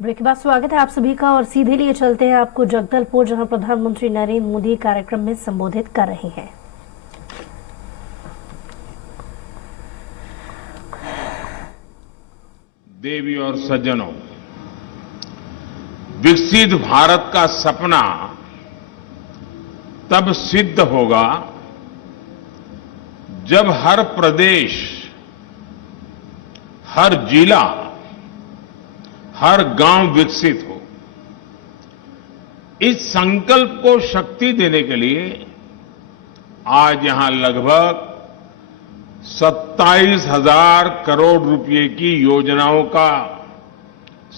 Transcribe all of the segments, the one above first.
Break के बाद स्वागत है आप सभी का और सीधे लिए चलते हैं आपको जगदलपुर, जहां प्रधानमंत्री नरेंद्र मोदी कार्यक्रम में संबोधित कर रहे हैं। देवी और सज्जनों, विकसित भारत का सपना तब सिद्ध होगा जब हर प्रदेश, हर जिला, हर गांव विकसित हो। इस संकल्प को शक्ति देने के लिए आज यहां लगभग 27,000 करोड़ रुपए की योजनाओं का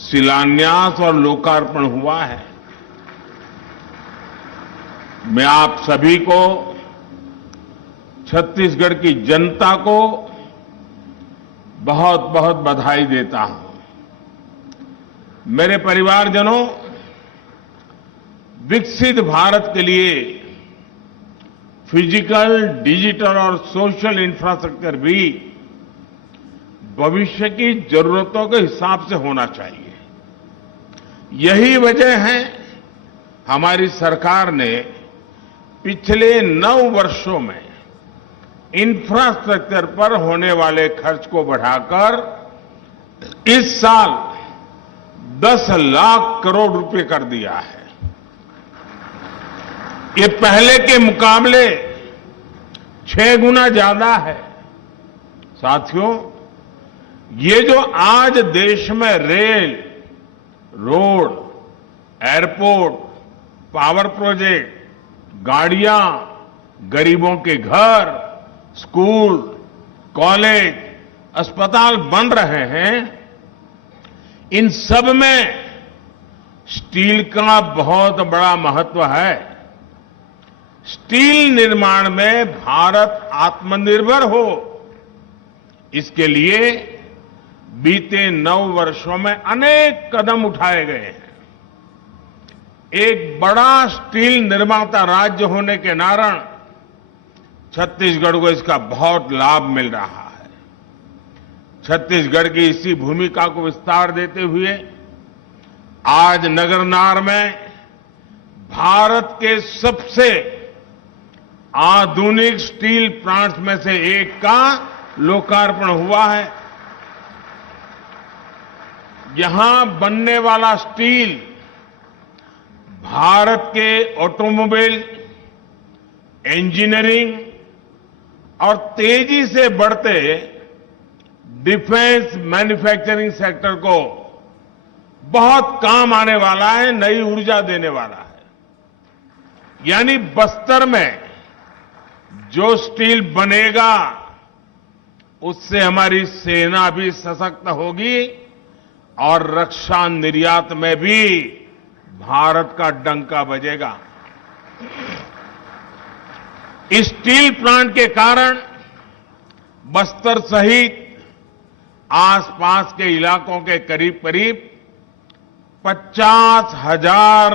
शिलान्यास और लोकार्पण हुआ है। मैं आप सभी को, छत्तीसगढ़ की जनता को बहुत बहुत बधाई देता हूं। मेरे परिवारजनों, विकसित भारत के लिए फिजिकल, डिजिटल और सोशल इंफ्रास्ट्रक्चर भी भविष्य की जरूरतों के हिसाब से होना चाहिए। यही वजह है हमारी सरकार ने पिछले 9 वर्षों में इंफ्रास्ट्रक्चर पर होने वाले खर्च को बढ़ाकर इस साल 10 लाख करोड़ रुपए कर दिया है। ये पहले के मुकाबले 6 गुना ज्यादा है। साथियों, ये जो आज देश में rail, road, airport, power project, गाड़ियां, गरीबों के घर, स्कूल, कॉलेज, अस्पताल बन रहे हैं, इन सब में स्टील का बहुत बड़ा महत्व है। स्टील निर्माण में भारत आत्मनिर्भर हो, इसके लिए बीते 9 वर्षों में अनेक कदम उठाए गए हैं। एक बड़ा स्टील निर्माता राज्य होने के कारण छत्तीसगढ़ को इसका बहुत लाभ मिल रहा है। छत्तीसगढ़ की इसी भूमिका को विस्तार देते हुए आज नगरनार में भारत के सबसे आधुनिक स्टील प्लांट्स में से एक का लोकार्पण हुआ है। यहां बनने वाला स्टील भारत के ऑटोमोबाइल, इंजीनियरिंग और तेजी से बढ़ते डिफेंस मैन्युफैक्चरिंग सेक्टर को बहुत काम आने वाला है, नई ऊर्जा देने वाला है। यानी बस्तर में जो स्टील बनेगा, उससे हमारी सेना भी सशक्त होगी और रक्षा निर्यात में भी भारत का डंका बजेगा। इस स्टील प्लांट के कारण बस्तर सहित आसपास के इलाकों के करीब करीब 50,000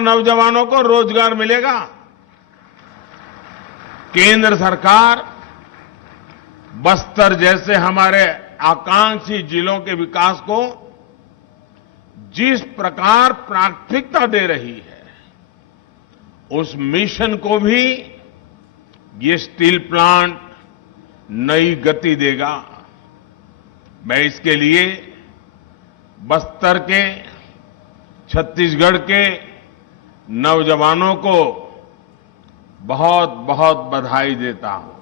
नौजवानों को रोजगार मिलेगा। केंद्र सरकार बस्तर जैसे हमारे आकांक्षी जिलों के विकास को जिस प्रकार प्राथमिकता दे रही है, उस मिशन को भी ये स्टील प्लांट नई गति देगा। मैं इसके लिए बस्तर के, छत्तीसगढ़ के नौजवानों को बहुत बहुत बधाई देता हूं।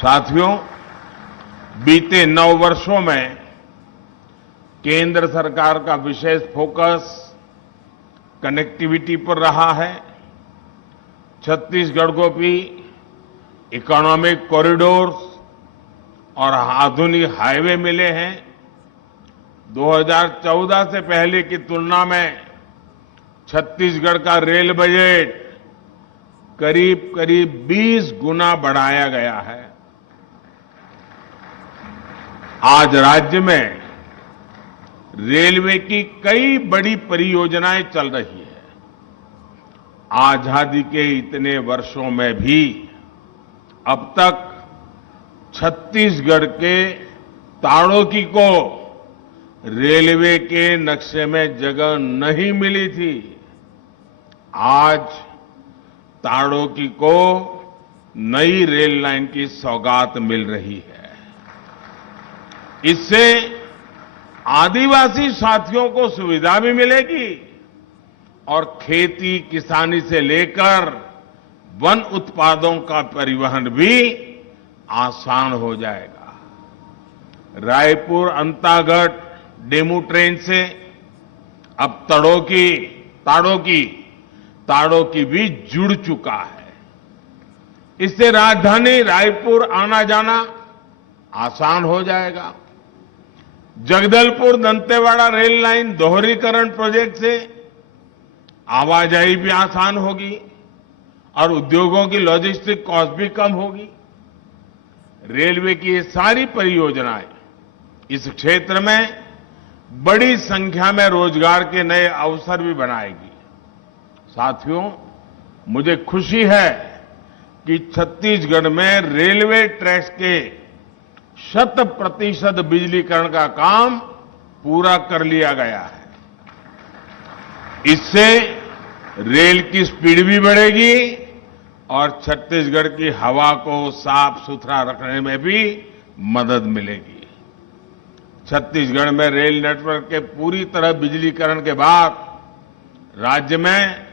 साथियों, बीते 9 वर्षों में केंद्र सरकार का विशेष फोकस कनेक्टिविटी पर रहा है। छत्तीसगढ़ को भी इकोनॉमिक कॉरिडोर्स और आधुनिक हाईवे मिले हैं। 2014 से पहले की तुलना में छत्तीसगढ़ का रेल बजट करीब करीब 20 गुना बढ़ाया गया है। आज राज्य में रेलवे की कई बड़ी परियोजनाएं चल रही है। आजादी के इतने वर्षों में भी अब तक छत्तीसगढ़ के ताड़ोकी को रेलवे के नक्शे में जगह नहीं मिली थी। आज ताड़ोकी को नई रेल लाइन की सौगात मिल रही है। इससे आदिवासी साथियों को सुविधा भी मिलेगी और खेती किसानी से लेकर वन उत्पादों का परिवहन भी आसान हो जाएगा। रायपुर अंतागढ़ डेमू ट्रेन से अब ताड़ोकी भी जुड़ चुका है। इससे राजधानी रायपुर आना जाना आसान हो जाएगा। जगदलपुर दंतेवाड़ा रेल लाइन दोहरीकरण प्रोजेक्ट से आवाजाही भी आसान होगी और उद्योगों की लॉजिस्टिक कॉस्ट भी कम होगी। रेलवे की ये सारी परियोजनाएं इस क्षेत्र में बड़ी संख्या में रोजगार के नए अवसर भी बनाएगी। साथियों, मुझे खुशी है कि छत्तीसगढ़ में रेलवे ट्रैक्स के 100% बिजलीकरण का काम पूरा कर लिया गया है। इससे रेल की स्पीड भी बढ़ेगी और छत्तीसगढ़ की हवा को साफ सुथरा रखने में भी मदद मिलेगी। छत्तीसगढ़ में रेल नेटवर्क के पूरी तरह बिजलीकरण के बाद राज्य में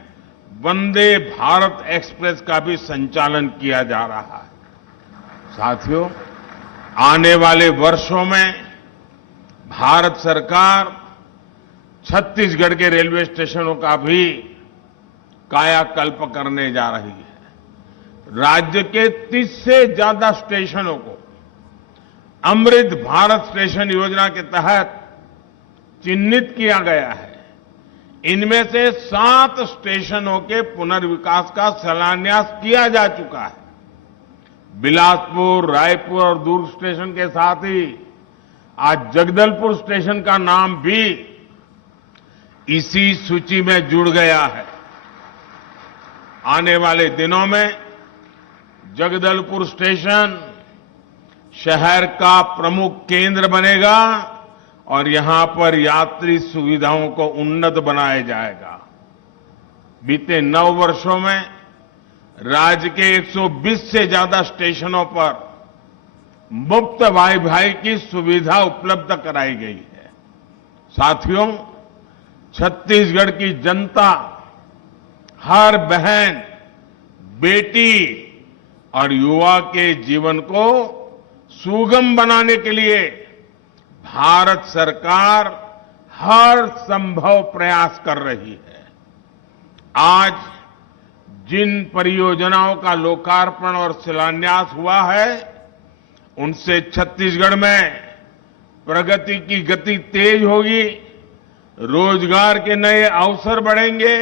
वंदे भारत एक्सप्रेस का भी संचालन किया जा रहा है। साथियों, आने वाले वर्षों में भारत सरकार छत्तीसगढ़ के रेलवे स्टेशनों का भी कायाकल्प करने जा रही है। राज्य के 30 से ज्यादा स्टेशनों को अमृत भारत स्टेशन योजना के तहत चिन्हित किया गया है। इनमें से 7 स्टेशनों के पुनर्विकास का शिलान्यास किया जा चुका है। बिलासपुर, रायपुर और दुर्ग स्टेशन के साथ ही आज जगदलपुर स्टेशन का नाम भी इसी सूची में जुड़ गया है। आने वाले दिनों में जगदलपुर स्टेशन शहर का प्रमुख केंद्र बनेगा और यहां पर यात्री सुविधाओं को उन्नत बनाया जाएगा। बीते 9 वर्षों में राज्य के 120 से ज्यादा स्टेशनों पर मुफ्त वाईफाई की सुविधा उपलब्ध कराई गई है। साथियों, छत्तीसगढ़ की जनता हर बहन, बेटी और युवा के जीवन को सुगम बनाने के लिए भारत सरकार हर संभव प्रयास कर रही है। आज जिन परियोजनाओं का लोकार्पण और शिलान्यास हुआ है, उनसे छत्तीसगढ़ में प्रगति की गति तेज होगी, रोजगार के नए अवसर बढ़ेंगे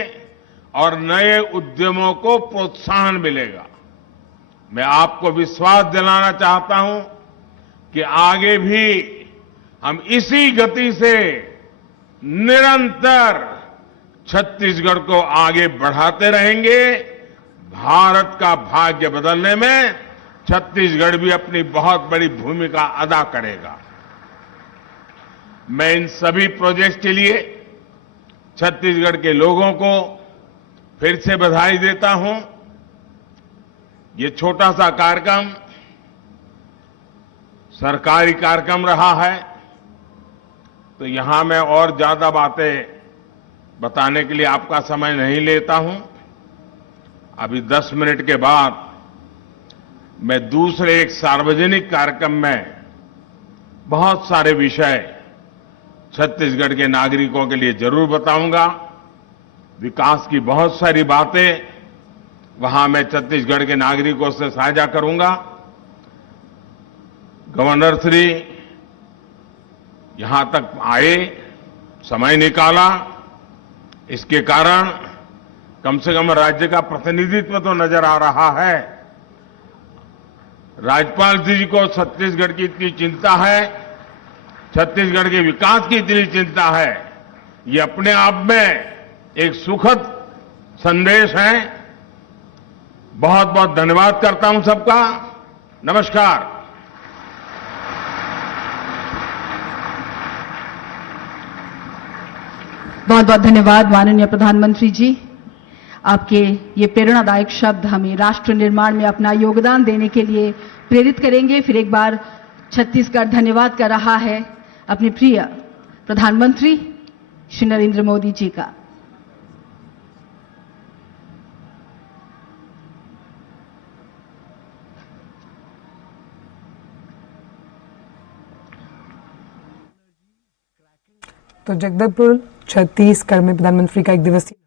और नए उद्यमों को प्रोत्साहन मिलेगा। मैं आपको विश्वास दिलाना चाहता हूं कि आगे भी हम इसी गति से निरंतर छत्तीसगढ़ को आगे बढ़ाते रहेंगे। भारत का भाग्य बदलने में छत्तीसगढ़ भी अपनी बहुत बड़ी भूमिका अदा करेगा। मैं इन सभी प्रोजेक्ट्स के लिए छत्तीसगढ़ के लोगों को फिर से बधाई देता हूं। ये छोटा सा कार्यक्रम सरकारी कार्यक्रम रहा है, तो यहां मैं और ज्यादा बातें बताने के लिए आपका समय नहीं लेता हूं। अभी 10 मिनट के बाद मैं दूसरे एक सार्वजनिक कार्यक्रम में बहुत सारे विषय छत्तीसगढ़ के नागरिकों के लिए जरूर बताऊंगा। विकास की बहुत सारी बातें वहां मैं छत्तीसगढ़ के नागरिकों से साझा करूंगा। गवर्नर श्री यहां तक आए, समय निकाला, इसके कारण कम से कम राज्य का प्रतिनिधित्व तो नजर आ रहा है। राज्यपाल जी को छत्तीसगढ़ की इतनी चिंता है, छत्तीसगढ़ के विकास की इतनी चिंता है, ये अपने आप में एक सुखद संदेश है। बहुत बहुत धन्यवाद करता हूं सबका। नमस्कार। बहुत बहुत धन्यवाद माननीय प्रधानमंत्री जी। आपके ये प्रेरणादायक शब्द हमें राष्ट्र निर्माण में अपना योगदान देने के लिए प्रेरित करेंगे। फिर एक बार छत्तीसगढ़ धन्यवाद कर रहा है अपने प्रिय प्रधानमंत्री श्री नरेंद्र मोदी जी का। तो जगदलपुर छत्तीसगढ़ में प्रधानमंत्री का 1 दिवसीय